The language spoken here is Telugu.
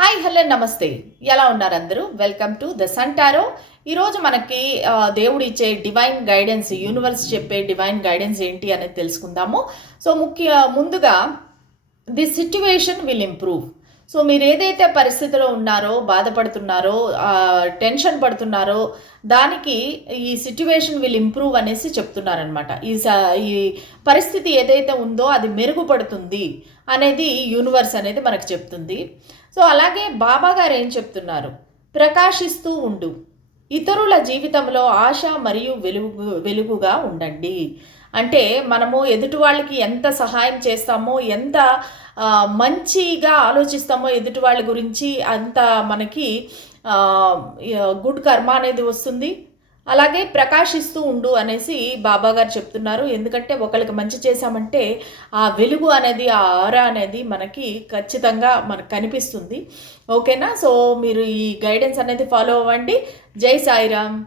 హాయ్ హలో నమస్తే. ఎలా ఉన్నారు అందరూ? వెల్కమ్ టు ద సంటారో ఈరోజు మనకి దేవుడు ఇచ్చే డివైన్ గైడెన్స్ యూనివర్స్ చెప్పే డివైన్ గైడెన్స్ ఏంటి అనేది తెలుసుకుందాము. సో ముఖ్య ముందుగా the situation will improve so మీరు ఏదైతే పరిస్థితిలో ఉన్నారో బాధపడుతున్నారో టెన్షన్ పడుతున్నారో దానికి ఈ సిట్యువేషన్ విల్ ఇంప్రూవ్ అనేసి చెప్తున్నారనమాట ఈ స- ఈ పరిస్థితి ఏదైతే ఉందో అది మెరుగుపడుతుంది అనేది యూనివర్స్ అనేది మనకు చెప్తుంది. సో అలాగే బాబా గారు ఏం చెప్తున్నారు? ప్రకాశిస్తూ ఉండు. ఇతరుల జీవితంలో ఆశ మరియు వెలుగు వెలుగుగా ఉండండి. అంటే మనము ఎదుటి వాళ్ళకి ఎంత సహాయం చేస్తామో ఎంత మంచిగా ఆలోచిస్తామో ఎదుటి వాళ్ళ గురించి అంత మనకి గుడ్ కర్మ అనేది వస్తుంది. అలాగే ప్రకాశిస్తూ ఉండు అనేసి బాబా గారు చెప్తున్నారు. ఎందుకంటే ఒకరికి మంచి చేశామంటే ఆ వెలుగు అనేది ఆ ఆర అనేది మనకి ఖచ్చితంగా మనకు కనిపిస్తుంది. ఓకేనా? సో మీరు ఈ గైడెన్స్ అనేది ఫాలో అవ్వండి. జై సాయిరామ్.